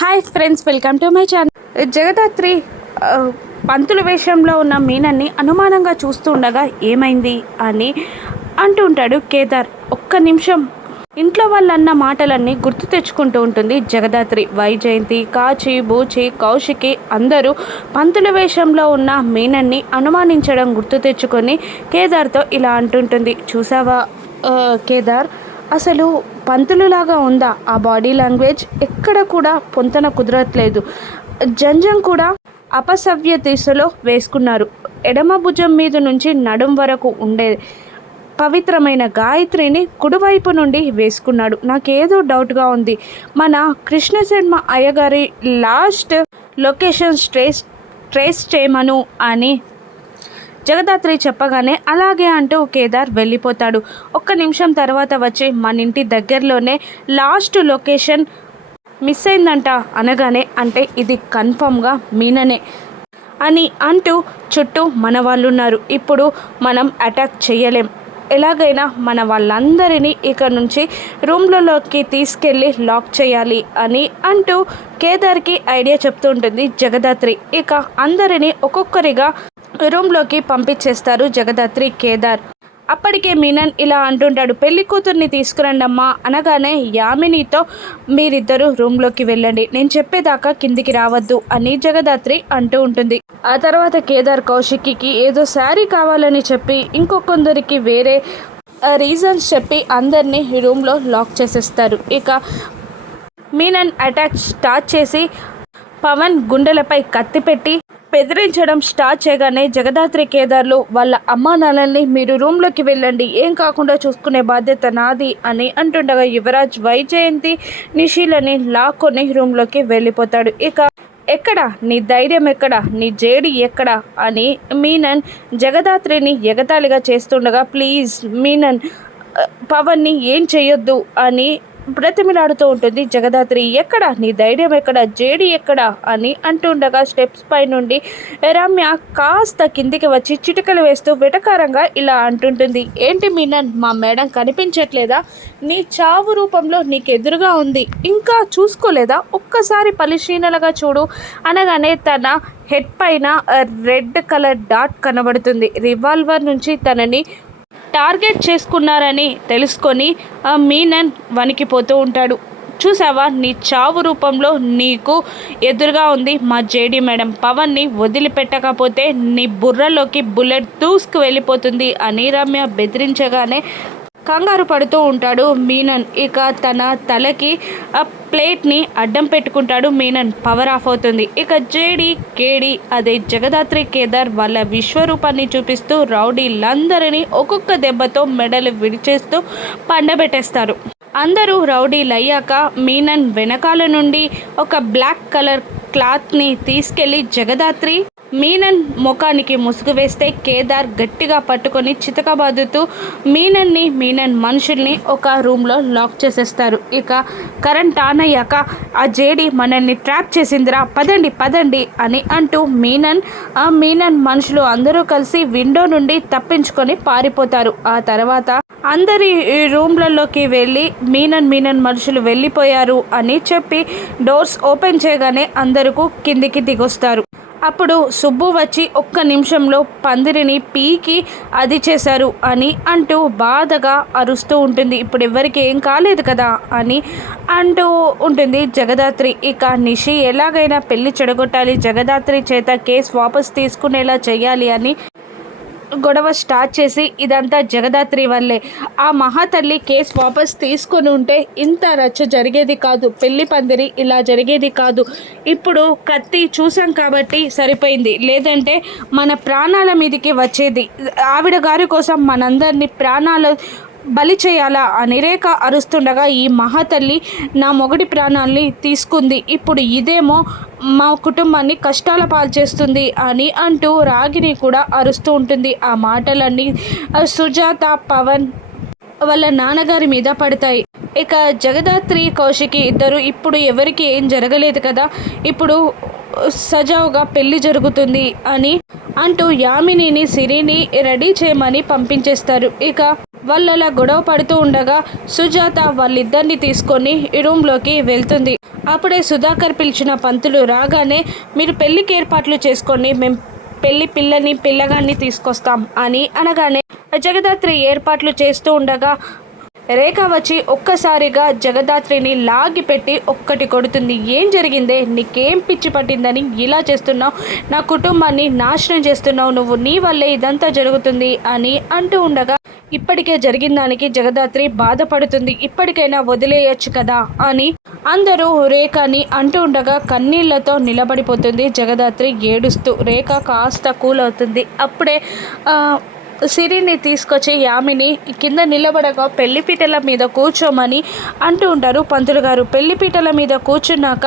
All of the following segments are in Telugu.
Hi friends welcome to my channel Jagadhatri పంతుల వేషంలో ఉన్న మీనన్ని అనుమానంగా చూస్తుండగా ఏమైంది అని అంటూ ఉంటాడు కేదార్. ఒక్క నిమిషం. ఇంట్లో వాళ్ళన్న మాటలన్నీ గుర్తు తెచ్చుకుంటూ ఉంటుంది జగదాత్రి. వైజయంతి కాచి బూచి కౌశికి అందరూ పంతుల వేషంలో ఉన్న మీనన్ని అనుమానించడం గుర్తు తెచ్చుకొని కేదార్తో ఇలా అంటుంటుంది. చూసావా కేదార్? అసలు పంతులులాగా ఉందా ఆ బాడీ లాంగ్వేజ్? ఎక్కడ కూడా పొంతన కుదరట్లేదు. జంజం కూడా అపసవ్య దిశలో వేసుకున్నారు. ఎడమ భుజం మీద నుంచి నడుం వరకు ఉండే పవిత్రమైన గాయత్రిని కుడివైపు నుండి వేసుకున్నాడు. నాకేదో డౌట్గా ఉంది. మన కృష్ణ శర్మ అయ్యగారి లాస్ట్ లొకేషన్ ట్రేస్ ట్రేస్ చేయమను అని జగదాత్రి చెప్పగానే అలాగే అంటూ కేదార్ వెళ్ళిపోతాడు. ఒక్క నిమిషం తర్వాత వచ్చి మన ఇంటి దగ్గరలోనే లాస్ట్ లొకేషన్ మిస్ అయిందంట. అనగానే అంటే ఇది కన్ఫర్మ్గా మీననే అని అంటూ చుట్టూ మన వాళ్ళు ఉన్నారు ఇప్పుడు మనం అటాక్ చేయలేం. ఎలాగైనా మన వాళ్ళందరినీ ఇక నుంచి రూమ్లలోకి తీసుకెళ్ళి లాక్ చేయాలి అని అంటూ కేదార్కి ఐడియా చెప్తూ ఉంటుంది జగదాత్రి. ఇక అందరినీ ఒక్కొక్కరిగా రూమ్లోకి పంపించేస్తారు జగదాత్రి కేదార్. అప్పటికే మీనన్ ఇలా అంటుంటాడు పెళ్ళి కూతుర్ని తీసుకురండమ్మా. అనగానే యామినితో మీరిద్దరూ రూమ్లోకి వెళ్ళండి. నేను చెప్పేదాకా కిందికి రావద్దు అని జగదాత్రి అంటూ ఉంటుంది. ఆ తర్వాత కేదార్ కౌశిక్కి ఏదో శారీ కావాలని చెప్పి ఇంకొకొందరికి వేరే రీజన్స్ చెప్పి అందరినీ రూమ్లో లాక్ చేసేస్తారు. ఇక మీనన్ అటాక్ స్టార్ట్ చేసి పవన్ గుండెలపై కత్తి పెట్టి బెదిరించడం స్టార్ట్ చేయగానే జగదాత్రి కేదార్లు వాళ్ళ అమ్మా నాన్నల్ని మీరు రూమ్లోకి వెళ్ళండి. ఏం కాకుండా చూసుకునే బాధ్యత నాది అని అంటుండగా యువరాజ్ వైజయంతి నిషిలని లాక్కొని రూమ్లోకి వెళ్ళిపోతాడు. ఇక ఎక్కడ? నీ ధైర్యం ఎక్కడ? నీ జేడి ఎక్కడ? అని మీనన్ జగదాత్రిని ఎగతాళిగా చేస్తుండగా ప్లీజ్ మీనన్ పవన్ని ఏం చేయొద్దు అని బ్రతిమిలాడుతూ ఉంటుంది. జగదాత్రి ఎక్కడ? నీ ధైర్యం ఎక్కడ? జేడి ఎక్కడ? అని అంటుండగా స్టెప్స్ పై నుండి రమ్య కాస్త కిందికి వచ్చి చిటికలు వేస్తూ వెటకారంగా ఇలా అంటుంటుంది. ఏంటి మీనన్ మా మేడం కనిపించట్లేదా? నీ చావు రూపంలో నీకెదురుగా ఉంది. ఇంకా చూసుకోలేదా? ఒక్కసారి పరిశీలనగా చూడు. అనగానే తన హెడ్ పైన రెడ్ కలర్ డాట్ కనబడుతుంది. రివాల్వర్ నుంచి తనని టార్గెట్ చేసుకున్నారని తెలుసుకొని ఆ మీనన్ వణికిపోతూ ఉంటాడు. చూసావా నీ చావు రూపంలో నీకు ఎదురుగా ఉంది మా జేడి మేడం. పవన్ని వదిలిపెట్టకపోతే నీ బుర్రలోకి బుల్లెట్ దూసుకు వెళ్ళిపోతుంది అని రమ్య బెదిరించగానే కంగారు పడుతూ ఉంటాడు మీనన్. ఇక తన తలకి ఆ ప్లేట్ని అడ్డం పెట్టుకుంటాడు మీనన్. పవర్ ఆఫ్ అవుతుంది. ఇక జేడి కేడి అదే జగదాత్రి కేదార్ వాళ్ళ విశ్వరూపాన్ని చూపిస్తూ రౌడీలందరినీ ఒక్కొక్క దెబ్బతో మెడలు విడిచేస్తూ పండబెట్టేస్తారు. అందరూ రౌడీలయ్యాక మీనన్ వెనకాల నుండి ఒక బ్లాక్ కలర్ క్లాత్ని తీసుకెళ్ళి జగదాత్రి మీనన్ ముఖానికి ముసుగు వేస్తే కేదార్ గట్టిగా పట్టుకొని చితకబాదుతూ మీనన్ని మీనన్ మనుషుల్ని ఒక రూమ్లో లాక్ చేసేస్తారు. ఇక కరెంట్ ఆన్ అయ్యాక ఆ జేడి మనల్ని ట్రాప్ చేసిందిరా పదండి పదండి అని అంటూ మీనన్ ఆ మీనన్ మనుషులు అందరూ కలిసి విండో నుండి తప్పించుకొని పారిపోతారు. ఆ తర్వాత అందరి రూమ్లలోకి వెళ్ళి మీనన్ మీనన్ మనుషులు వెళ్ళిపోయారు అని చెప్పి డోర్స్ ఓపెన్ చేయగానే అందరూ కిందికి దిగొస్తారు. అప్పుడు సుబ్బు వచ్చి ఒక్క నిమిషంలో పందిరిని పీకి అది చేశారు అని అంటూ బాధగా అరుస్తూ ఉంటుంది. ఇప్పుడు ఎవరికి ఏం కాలేదు కదా అని అంటూ ఉంటుంది జగదాత్రి. ఇక నిషి ఎలాగైనా పెళ్ళి చెడగొట్టాలి. జగదాత్రి చేత కేసు వాపస్ తీసుకునేలా చేయాలి అని గొడవ స్టార్ట్ చేసి ఇదంతా జగదాత్రి వల్లే. ఆ మహాతల్లి కేసు వాపస్ తీసుకొని ఉంటే ఇంత రచ్చ జరిగేది కాదు. పెళ్ళి పందిరి ఇలా జరిగేది కాదు. ఇప్పుడు కత్తి చూసాం కాబట్టి సరిపోయింది. లేదంటే మన ప్రాణాల మీదకి వచ్చేది. ఆవిడ గారి కోసం మనందరినీ ప్రాణాలు బలి చేయాలా అని రేఖ అరుస్తుండగా ఈ మహాతల్లి నా మొగటి ప్రాణాల్ని తీసుకుంది. ఇప్పుడు ఇదేమో మా కుటుంబాన్ని కష్టాల పాలు చేస్తుంది అని అంటూ రాగిని కూడా అరుస్తూ ఉంటుంది. ఆ మాటలన్నీ సుజాత పవన్ వాళ్ళ నాన్నగారి మీద పడతాయి. ఇక జగదాత్రి కౌశికి ఇద్దరు ఇప్పుడు ఎవరికి ఏం జరగలేదు కదా ఇప్పుడు సజావుగా పెళ్ళి జరుగుతుంది అని అంటూ యామినిని సిరిని రెడీ చేయమని పంపించేస్తారు. ఇక వాళ్ళు అలా గొడవ పడుతూ ఉండగా సుజాత వాళ్ళిద్దరిని తీసుకొని ఈ రూమ్లోకి వెళ్తుంది. అప్పుడే సుధాకర్ పిలిచిన పంతులు రాగానే మీరు పెళ్ళికి ఏర్పాట్లు చేసుకొని మేము పెళ్ళి పిల్లని పిల్లగాన్ని తీసుకొస్తాం అని అనగానే జగదాత్రి ఏర్పాట్లు చేస్తూ ఉండగా రేఖ వచ్చి ఒక్కసారిగా జగదాత్రిని లాగి పెట్టి ఒక్కటి కొడుతుంది. ఏం జరిగిందే? నీకేం పిచ్చి పట్టిందని ఇలా చేస్తున్నావు? నా కుటుంబాన్ని నాశనం చేస్తున్నావు నువ్వు నీ వల్లే ఇదంతా జరుగుతుంది అని అంటూ ఉండగా ఇప్పటికే జరిగిన దానికి జగదాత్రి బాధపడుతుంది. ఇప్పటికైనా వదిలేయొచ్చు కదా అని అందరూ రేఖని అంటూ ఉండగా కన్నీళ్ళతో నిలబడిపోతుంది జగదాత్రి ఏడుస్తూ. రేఖ కాస్త కూల్ అవుతుంది అప్పుడే సిరిని తీసుకొచ్చి యామిని కింద నిలబడగా పెళ్ళిపీటల మీద కూర్చోమని అంటూ ఉంటారు. పంతులు గారు పెళ్ళిపీటల మీద కూర్చున్నాక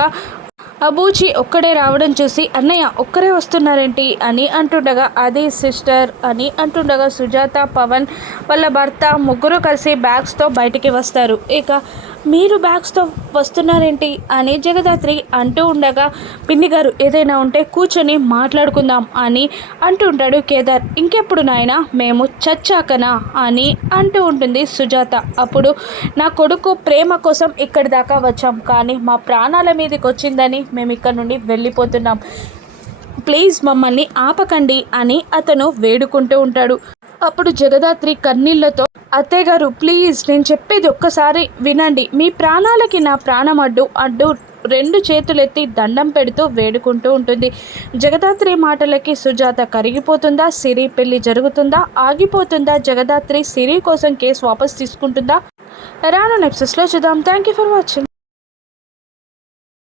అబూచి ఒక్కడే రావడం చూసి అన్నయ్య ఒక్కరే వస్తున్నారేంటి? అని అంటుండగా అది సిస్టర్ అని అంటుండగా సుజాత పవన్ వాళ్ళ భర్త ముగ్గురు కలిసి బ్యాగ్స్తో బయటికి వస్తారు. ఇక మీరు బ్యాగ్స్తో వస్తున్నారేంటి? అని జగదాత్రి అంటూ ఉండగా పిన్ని గారు ఏదైనా ఉంటే కూర్చొని మాట్లాడుకుందాం అని అంటూ ఉంటాడు కేదార్. ఇంకెప్పుడు నాయన? మేము చచ్చాకనా? అని అంటూ ఉంటుంది సుజాత. అప్పుడు నా కొడుకు ప్రేమ కోసం ఇక్కడి దాకా వచ్చాం. కానీ మా ప్రాణాల మీదకి వచ్చిందని మేము ఇక్కడ నుండి వెళ్ళిపోతున్నాం. ప్లీజ్ మమ్మల్ని ఆపకండి అని అతను వేడుకుంటూ ఉంటాడు. అప్పుడు జగదాత్రి కన్నీళ్ళతో అత్తయ్య గారు ప్లీజ్ నేను చెప్పేది ఒక్కసారి వినండి. మీ ప్రాణాలకి నా ప్రాణం అడ్డు అడ్డు రెండు చేతులెత్తి దండం పెడుతూ వేడుకుంటూ ఉంటుంది. జగదాత్రి మాటలకి సుజాత కరిగిపోతుందా? సిరి పెళ్ళి జరుగుతుందా? ఆగిపోతుందా? జగదాత్రి సిరి కోసం కేసు వాపస్ తీసుకుంటుందా? రాను నెప్సెస్లో చూద్దాం. Thank you for watching.